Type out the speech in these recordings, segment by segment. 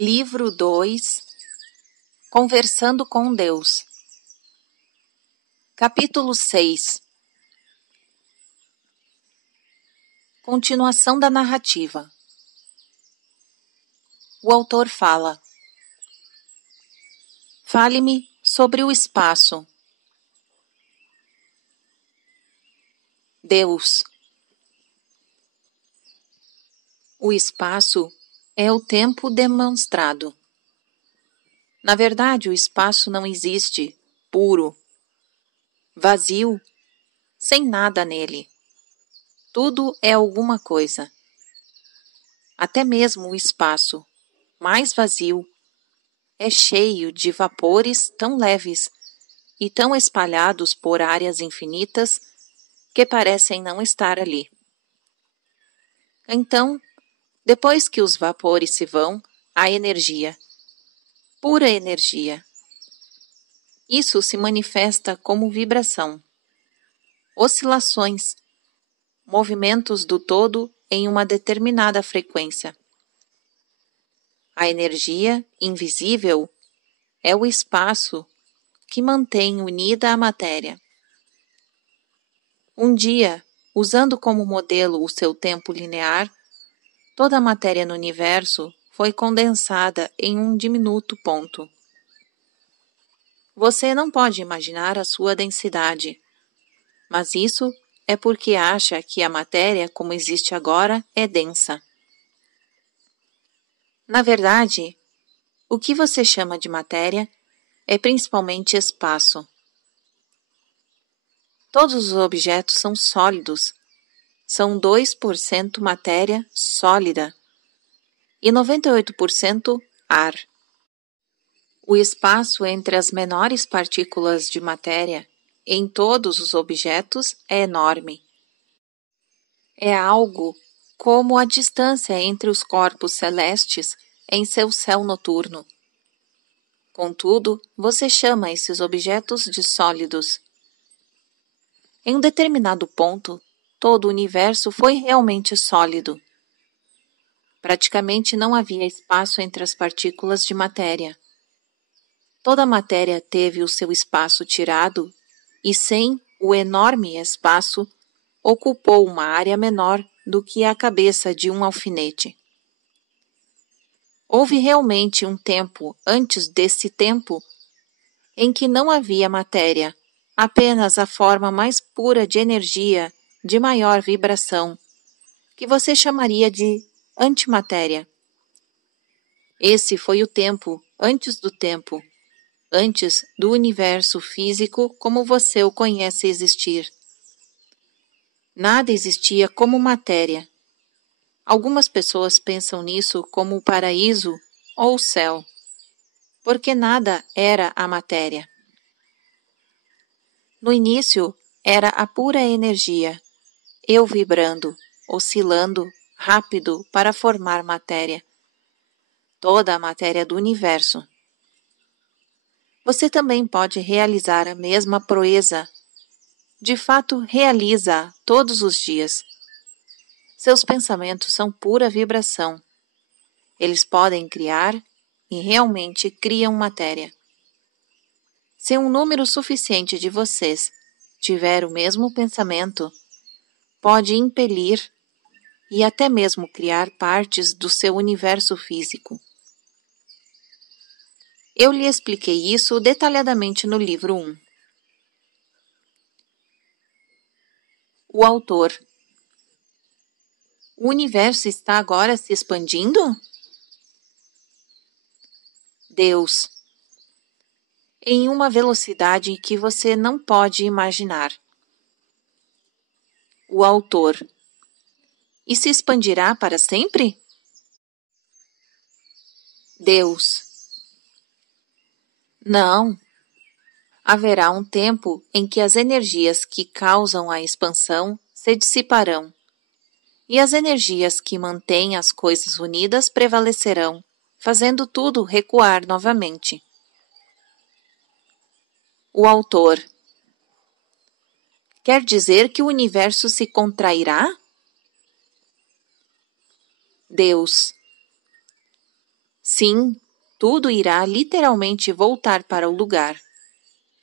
Livro 2 Conversando com Deus. Capítulo 6. Continuação da narrativa. O autor fala: Fale-me sobre o espaço. Deus. O espaço é o tempo demonstrado. Na verdade, o espaço não existe, puro, vazio, sem nada nele. Tudo é alguma coisa. Até mesmo o espaço, mais vazio, é cheio de vapores tão leves e tão espalhados por áreas infinitas que parecem não estar ali. Então, depois que os vapores se vão, há energia, pura energia. Isso se manifesta como vibração, oscilações, movimentos do todo em uma determinada frequência. A energia invisível é o espaço que mantém unida a matéria. Um dia, usando como modelo o seu tempo linear, toda a matéria no universo foi condensada em um diminuto ponto. Você não pode imaginar a sua densidade, mas isso é porque acha que a matéria, como existe agora, é densa. Na verdade, o que você chama de matéria é principalmente espaço. Todos os objetos são sólidos, são 2% matéria sólida e 98% ar. O espaço entre as menores partículas de matéria em todos os objetos é enorme. É algo como a distância entre os corpos celestes em seu céu noturno. Contudo, você chama esses objetos de sólidos. Em um determinado ponto, todo o universo foi realmente sólido. Praticamente não havia espaço entre as partículas de matéria. Toda a matéria teve o seu espaço tirado e, sem o enorme espaço, ocupou uma área menor do que a cabeça de um alfinete. Houve realmente um tempo antes desse tempo em que não havia matéria, apenas a forma mais pura de energia de maior vibração, que você chamaria de antimatéria. Esse foi o tempo antes do tempo, antes do universo físico como você o conhece existir. Nada existia como matéria. Algumas pessoas pensam nisso como o paraíso ou o céu, porque nada era a matéria. No início, era a pura energia, eu vibrando, oscilando, rápido para formar matéria. Toda a matéria do universo. Você também pode realizar a mesma proeza. De fato, realiza todos os dias. Seus pensamentos são pura vibração. Eles podem criar e realmente criam matéria. Se um número suficiente de vocês tiver o mesmo pensamento, pode impelir e até mesmo criar partes do seu universo físico. Eu lhe expliquei isso detalhadamente no livro 1. O autor. O universo está agora se expandindo? Deus. Em uma velocidade que você não pode imaginar. O autor. E se expandirá para sempre? Deus. Não. Haverá um tempo em que as energias que causam a expansão se dissiparão, e as energias que mantêm as coisas unidas prevalecerão, fazendo tudo recuar novamente. O autor. Quer dizer que o universo se contrairá? Deus. Sim, tudo irá literalmente voltar para o lugar.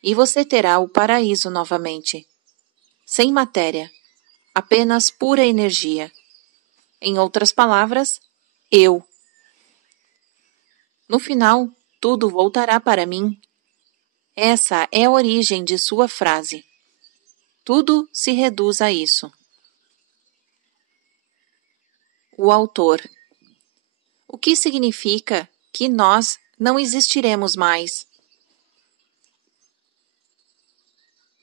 E você terá o paraíso novamente. Sem matéria, apenas pura energia. Em outras palavras, eu. No final, tudo voltará para mim. Essa é a origem de sua frase. Tudo se reduz a isso. O autor. O que significa que nós não existiremos mais?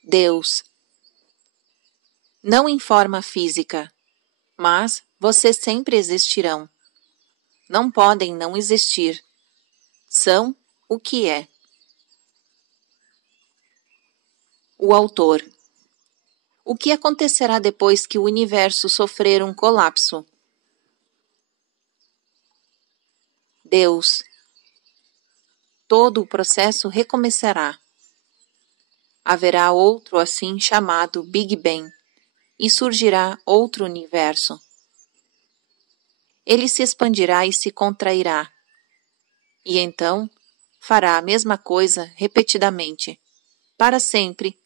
Deus. Não em forma física, mas vocês sempre existirão. Não podem não existir. São o que é. O autor. O que acontecerá depois que o universo sofrer um colapso? Deus. Todo o processo recomeçará. Haverá outro assim chamado Big Bang e surgirá outro universo. Ele se expandirá e se contrairá. E então fará a mesma coisa repetidamente, para sempre,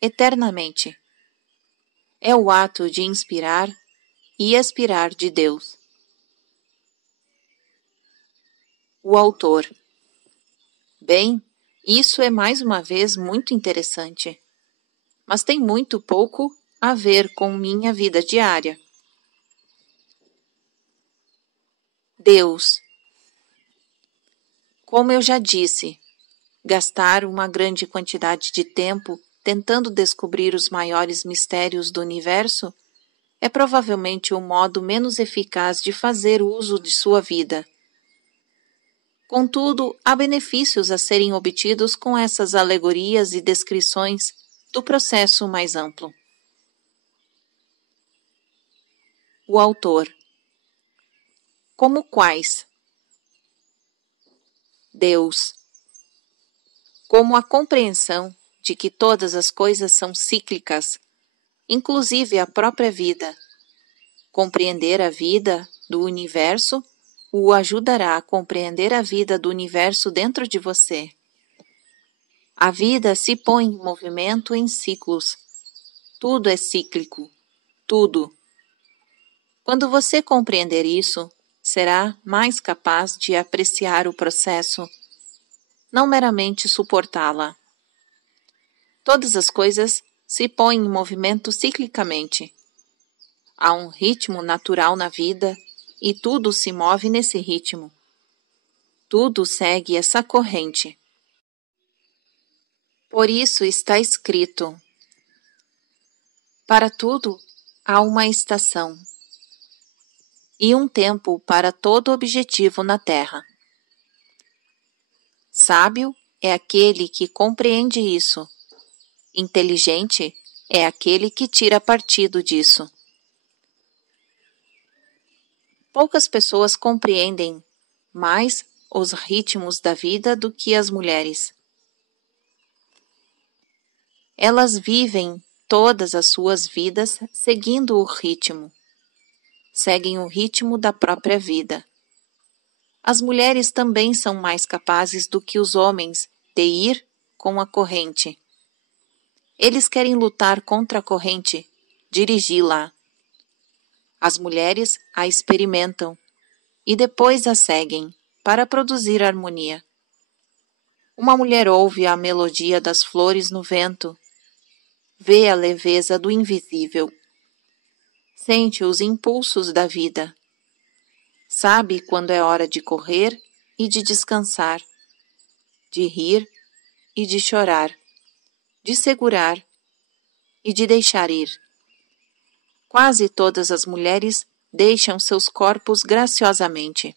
eternamente. É o ato de inspirar e expirar de Deus. O autor. Bem, isso é mais uma vez muito interessante, mas tem muito pouco a ver com minha vida diária. Deus. Como eu já disse, gastar uma grande quantidade de tempo tentando descobrir os maiores mistérios do universo é provavelmente o modo menos eficaz de fazer uso de sua vida. Contudo, há benefícios a serem obtidos com essas alegorias e descrições do processo mais amplo. O autor. Como quais? Deus. Como a compreensão de que todas as coisas são cíclicas, inclusive a própria vida. Compreender a vida do universo o ajudará a compreender a vida do universo dentro de você. A vida se põe em movimento em ciclos. Tudo é cíclico. Tudo. Quando você compreender isso, será mais capaz de apreciar o processo, não meramente suportá-la. Todas as coisas se põem em movimento ciclicamente. Há um ritmo natural na vida e tudo se move nesse ritmo. Tudo segue essa corrente. Por isso está escrito: para tudo há uma estação e um tempo para todo objetivo na Terra. Sábio é aquele que compreende isso. Inteligente é aquele que tira partido disso. Poucas pessoas compreendem mais os ritmos da vida do que as mulheres. Elas vivem todas as suas vidas seguindo o ritmo. Seguem o ritmo da própria vida. As mulheres também são mais capazes do que os homens de ir com a corrente. Eles querem lutar contra a corrente, dirigi-la. As mulheres a experimentam e depois a seguem para produzir harmonia. Uma mulher ouve a melodia das flores no vento, vê a leveza do invisível, sente os impulsos da vida, sabe quando é hora de correr e de descansar, de rir e de chorar, de segurar e de deixar ir. Quase todas as mulheres deixam seus corpos graciosamente.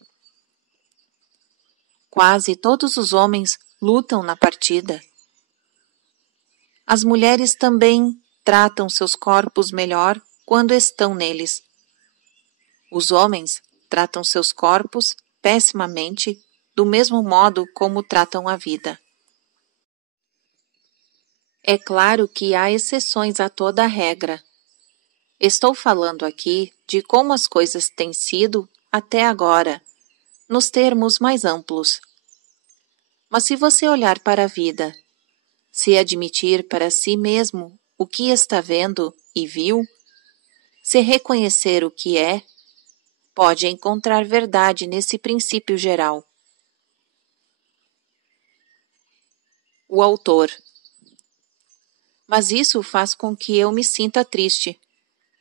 Quase todos os homens lutam na partida. As mulheres também tratam seus corpos melhor quando estão neles. Os homens tratam seus corpos pessimamente, do mesmo modo como tratam a vida. É claro que há exceções a toda regra. Estou falando aqui de como as coisas têm sido até agora, nos termos mais amplos. Mas se você olhar para a vida, se admitir para si mesmo o que está vendo e viu, se reconhecer o que é, pode encontrar verdade nesse princípio geral. O autor. Mas isso faz com que eu me sinta triste,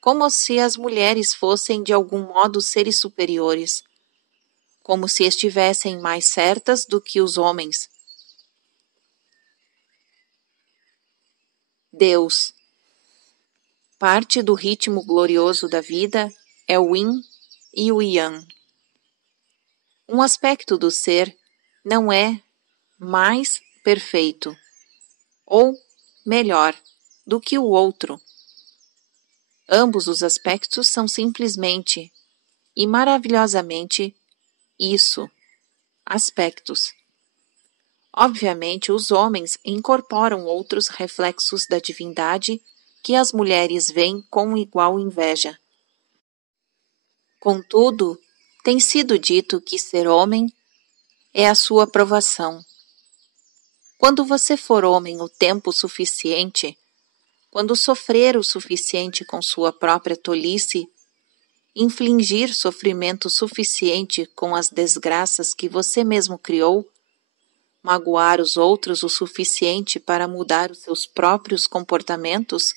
como se as mulheres fossem de algum modo seres superiores, como se estivessem mais certas do que os homens. Deus. Parte do ritmo glorioso da vida é o Yin e o Yang. Um aspecto do ser não é mais perfeito ou melhor do que o outro. Ambos os aspectos são simplesmente e maravilhosamente isso, aspectos. Obviamente, os homens incorporam outros reflexos da divindade que as mulheres veem com igual inveja. Contudo, tem sido dito que ser homem é a sua aprovação. Quando você for homem o tempo suficiente, quando sofrer o suficiente com sua própria tolice, infligir sofrimento suficiente com as desgraças que você mesmo criou, magoar os outros o suficiente para mudar os seus próprios comportamentos,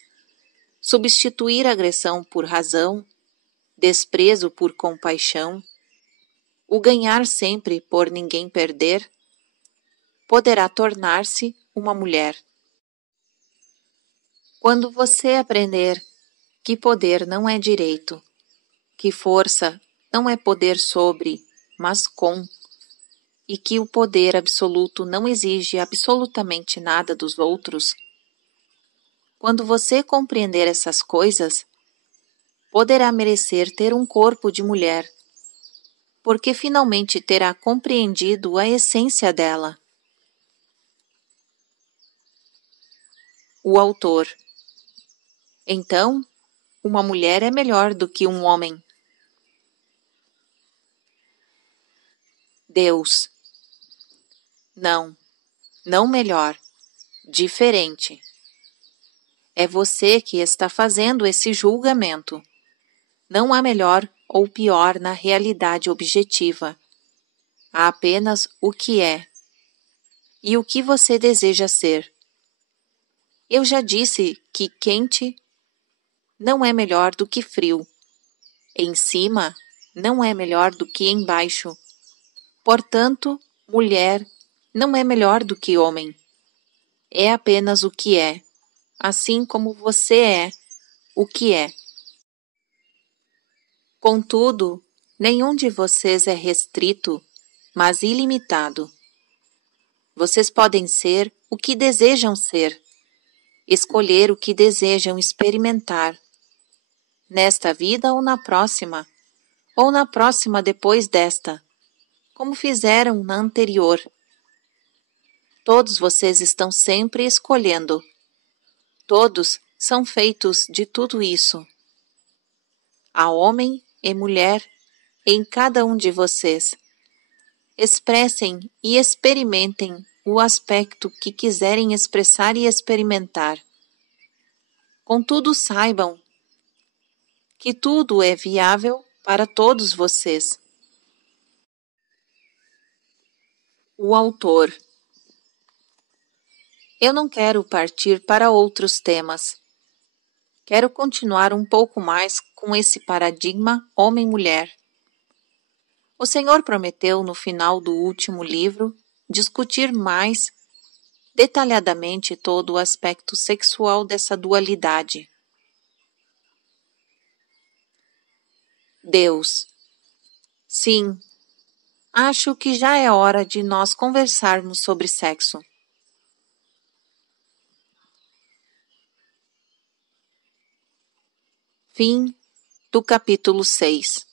substituir agressão por razão, desprezo por compaixão, o ganhar sempre por ninguém perder, poderá tornar-se uma mulher. Quando você aprender que poder não é direito, que força não é poder sobre, mas com, e que o poder absoluto não exige absolutamente nada dos outros, quando você compreender essas coisas, poderá merecer ter um corpo de mulher, porque finalmente terá compreendido a essência dela. O autor. Então, uma mulher é melhor do que um homem. Deus. Não, não melhor, diferente. É você que está fazendo esse julgamento. Não há melhor ou pior na realidade objetiva. Há apenas o que é e o que você deseja ser. Eu já disse que quente não é melhor do que frio. Em cima não é melhor do que embaixo. Portanto, mulher não é melhor do que homem. É apenas o que é, assim como você é o que é. Contudo, nenhum de vocês é restrito, mas ilimitado. Vocês podem ser o que desejam ser, escolher o que desejam experimentar, nesta vida ou na próxima depois desta, como fizeram na anterior. Todos vocês estão sempre escolhendo. Todos são feitos de tudo isso. Há homem e mulher em cada um de vocês. Expressem e experimentem o aspecto que quiserem expressar e experimentar. Contudo, saibam que tudo é viável para todos vocês. O autor. Eu não quero partir para outros temas. Quero continuar um pouco mais com esse paradigma homem-mulher. O Senhor prometeu, no final do último livro, discutir mais detalhadamente todo o aspecto sexual dessa dualidade. Deus. Sim, acho que já é hora de nós conversarmos sobre sexo. Fim do capítulo 6.